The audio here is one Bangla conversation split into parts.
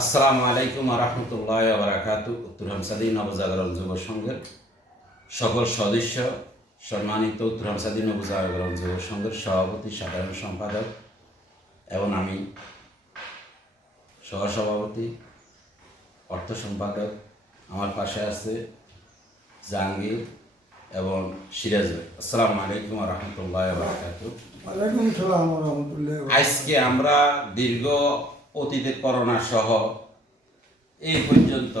আসসালামু আলাইকুম রহমতুল্লাহ বারাকাতু। উত্তর হামসাদি নবজাগরণ যুব সংঘের সকল সদস্য, সম্মানিত উত্তর হামসাদি নবজাগরণ যুব সংঘের সভাপতি, সাধারণ সম্পাদক এবং আমি সহসভাপতি, অর্থ সম্পাদক। আমার পাশে আছে জাহাঙ্গীর এবং সিরাজ ভাই। আসসালামু আলাইকুম রহমতুল্লাহ বারাকাতু। ওয়ালাইকুম সালাম রহমতুল্লাহ। আজকে আমরা দীর্ঘ অতীতে করোনা সহ এই পর্যন্ত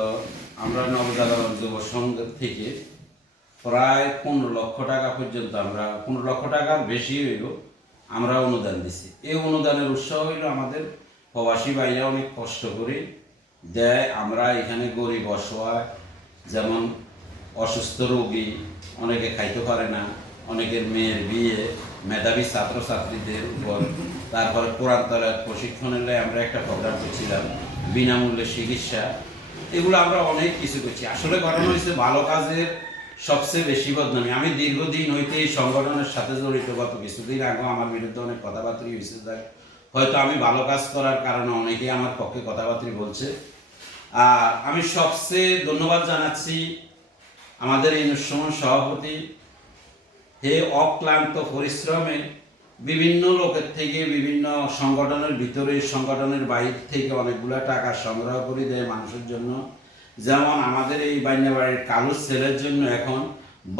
আমরা নবজাগরণ যুব সংঘ থেকে প্রায় 15 লক্ষ টাকা পর্যন্ত, আমরা 15 লক্ষ টাকার বেশি হইল আমরা অনুদান দিছি। এই অনুদানের উৎসাহ হইল আমাদের প্রবাসী ভাইরা অনেক কষ্ট করে দেয়। আমরা এখানে গরিব অসহায়, যেমন অসুস্থ রোগী, অনেকে খাইতে পারে না, অনেকের মেয়ের বিয়ে, মেধাবী ছাত্রছাত্রীদের উপর, তারপরে কোরআন তেলাওয়াত প্রশিক্ষণের আমরা একটা প্রোগ্রাম করছিলাম, বিনামূল্যে চিকিৎসা। এগুলো আমরা অনেক কিছু করছি। আসলে ঘটনা হয়েছে ভালো কাজের সবচেয়ে বেশি বদনামি। আমি দীর্ঘদিন হইতে এই সংগঠনের সাথে জড়িত। গত কিছুদিন আগেও আমার বিরুদ্ধে অনেক কথাবার্তা হয়েছে, হয়তো আমি ভালো কাজ করার কারণে অনেকেই আমার পক্ষে কথাবার্তা বলছে। আর আমি সবচেয়ে ধন্যবাদ জানাচ্ছি আমাদের এই সুমন সভাপতি। হে অক্লান্ত পরিশ্রমে বিভিন্ন লোকের থেকে, বিভিন্ন সংগঠনের ভিতরে, সংগঠনের বাইরে থেকে অনেকগুলো টাকা সংগ্রহ করে দেয় মানুষের জন্য। যেমন আমাদের এই বাইনাবাড়ির কালু ছেলের জন্য এখন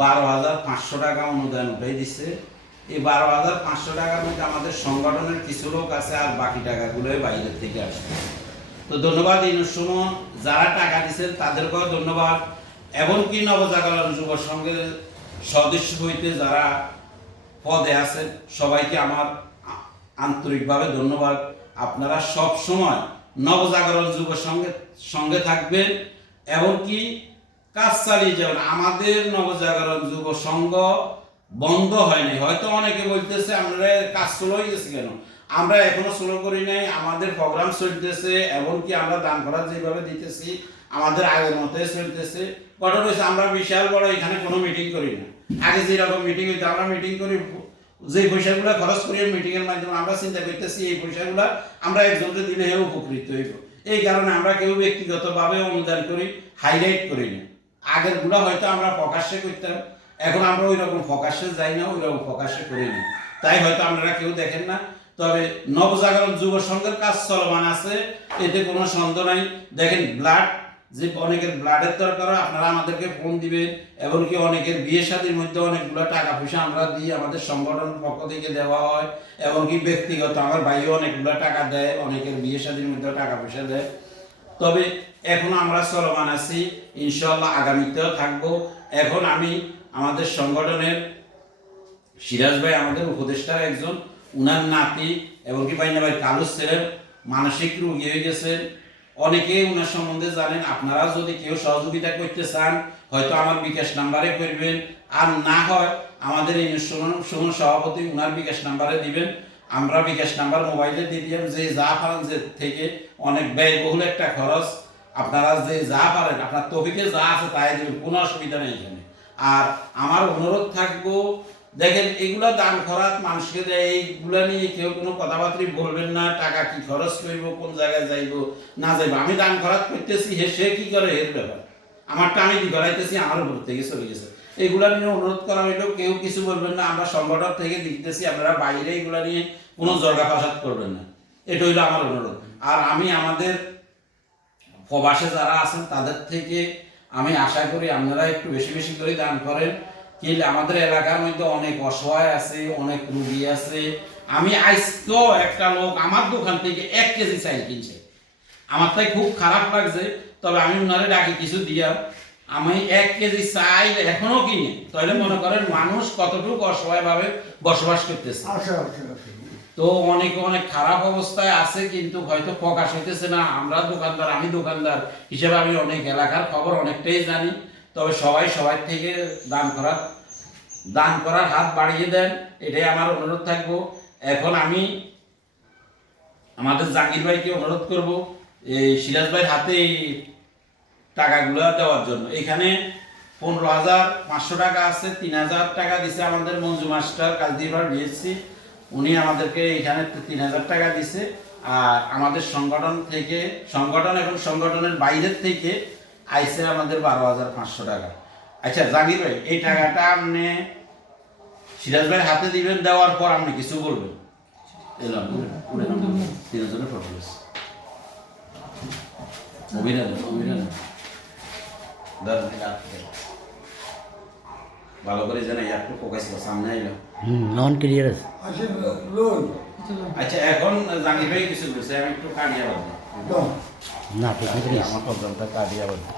12,500 টাকা অনুদান উঠাই দিচ্ছে। এই 12,500 টাকার মধ্যে আমাদের সংগঠনের কিছু লোক আছে, আর বাকি টাকাগুলো বাইরের থেকে আসছে। তো ধন্যবাদ ইনু সুমন, যারা টাকা দিচ্ছেন তাদেরকেও ধন্যবাদ। এমনকি নবজাগরণ যুব সংঘের সদস্য হইতে যারা পদে আছেন সবাইকে আমার আন্তরিকভাবে ধন্যবাদ। আপনারা সব সময় নবজাগরণ যুব সঙ্গে থাকবেন, এমনকি কাজ চালিয়ে যাবেন। আমাদের নবজাগরণ যুব সংঘ বন্ধ হয়নি। হয়তো অনেকে বলতেছে আমরা কাজ শুরু হয়ে গেছে, কেন? আমরা এখনো শুরু করি নাই। আমাদের প্রোগ্রাম চলতেছে, এমনকি আমরা দান করা যেভাবে দিতেছি আমাদের আগের মতোই চলতেছে। ঘটনা হয়েছে আমরা বিশাল বড় এখানে কোনো মিটিং করি না। আগে যেরকম মিটিং হইতো, আমরা মিটিং করি, যে পয়সাগুলো খরচ করি মিটিংয়ের মাধ্যমে আমরা চিন্তা করতেছি এই পয়সাগুলো আমরা একজনকে দিলে উপকৃত হইব। এই কারণে আমরা কেউ ব্যক্তিগতভাবে অনুদান করি, হাইলাইট করি না। আগেরগুলো হয়তো আমরা প্রকাশ্যে করতাম, এখন আমরা ওই রকম প্রকাশ্যে যাই না, ওই রকম প্রকাশ্যে করি না, তাই হয়তো আপনারা কেউ দেখেন না। তবে নবজাগরণ যুব সংঘের কাজ চলমান আছে, এতে কোনো সন্দেহ নাই। দেখেন ব্লাড, যে অনেকের ব্লাডের দরকার, আপনারা আমাদেরকে ফোন দিবেন। এমনকি অনেকের বিয়ে শাদীর মধ্যে অনেকগুলো টাকা পয়সা আমরা দিই, আমাদের সংগঠনের পক্ষ থেকে দেওয়া হয়। এমনকি ব্যক্তিগত আমার ভাইও অনেকগুলো টাকা দেয়, অনেকের বিয়ে শাদীর মধ্যে টাকা পয়সা দেয়। তবে এখন আমরা চলমান আছি, ইনশাল্লাহ আগামীতেও থাকবো। এখন আমি আমাদের সংগঠনের সিরাজ ভাই, আমাদের উপদেষ্টার একজন, উনার নাতি এমনকি বাইনা ভাই কালু ছেলের মানসিক রোগী হয়ে গেছেন। অনেকেই উনার সম্বন্ধে জানেন। আপনারা যদি কেউ সহযোগিতা করতে চান হয়তো আমার বিকাশ নাম্বারে করবেন, আর না হয় আমাদের এই সুমন সভাপতি উনার বিকাশ নাম্বারে দিবেন। আমরা বিকাশ নাম্বার মোবাইলে দিয়ে দিলাম। যে যা পারেন, যে থেকে অনেক ব্যয়বহুল একটা খরচ, আপনারা যে যা পারেন আপনার তফিকে যা আছে তাই দেবেন, কোনো অসুবিধা নেই এখানে। আর আমার অনুরোধ থাকবো, দেখেন এগুলা দান খরাত মানুষকে দেয়, এইগুলা নিয়ে কেউ কোনো কথাবার্তা বলবেন না। টাকা কি খরচ করব, কোন জায়গায় যাইব না যাইব, আমি দান খরাত করতেছি, সে কি করে এর ব্যাপার। আমারটা আমি দি করাইতেছি, আমার উপর থেকে চলে গেছে। এগুলা নিয়ে অনুরোধ করা হইলেও কেউ কিছু বলবেন না। আমরা সংগঠন থেকে দিতেছি, আপনারা বাইরে এগুলা নিয়ে কোনো জর্গা ফাসাদ করবেন না, এটা হইলো আমার অনুরোধ। আর আমি আমাদের প্রবাসে যারা আছেন তাদের থেকে আমি আশা করি আপনারা একটু বেশি বেশি করে দান করেন। কি আমাদের এলাকার মধ্যে অনেক অসহায় আছে, অনেক রুগী আছে। আমি আজকেও একটা লোক আমার দোকান থেকে 1 কেজি চাল কিনছে, আমার তাই খুব খারাপ লাগছে। তবে আমি ওনারে ডাকি কিছু দিয়া, আমি 1 কেজি চাল এখনো কিনে, তাহলে মনে করেন মানুষ কতটুকু অসহায়ভাবে বসবাস করতেছে। তো অনেকে অনেক খারাপ অবস্থায় আছে, কিন্তু হয়তো প্রকাশ হইতেছে না। আমরা দোকানদার, আমি দোকানদার হিসেবে আমি অনেক এলাকার খবর অনেকটাই জানি। তবে সবাই থেকে দান করার হাত বাড়িয়ে দেন, এটাই আমার অনুরোধ থাকবো। এখন আমি আমাদের জাকির ভাইকে অনুরোধ করব এই সিরাজ ভাইয়ের হাতে এই টাকাগুলো দেওয়ার জন্য। এখানে 15,500 টাকা আছে, 3,000 টাকা দিছে আমাদের মঞ্জু মাস্টার কাজদিবার বিএসসি, উনি আমাদেরকে এখানে 3,000 টাকা দিছে। আর আমাদের সংগঠন থেকে, সংগঠন এবং সংগঠনের বাইরের থেকে আইসে আমাদের 12,500 টাকা। আচ্ছা জাকির ভাই, এই টাকাটা আপনি সিরাজ ভাইয়ের হাতে দিবেন, দেওয়ার পর আপনি কিছু বলবেন। এলাম 3,000 ফটো গেছে। অভিনন্দন, অভিনন্দন। দাদা ভালো করে জানা একটু ফোকাস করো, সামনে আইলো। নন ক্লিয়ার আছে। আসেন লোন আচ্ছা এখন জাকির ভাই কিছু বলছে, আমি একটু কাটিয়ে বলবো। দাও না, ঠিক আছে। আমার প্রোগ্রামটা কাটিয়ে বলবো।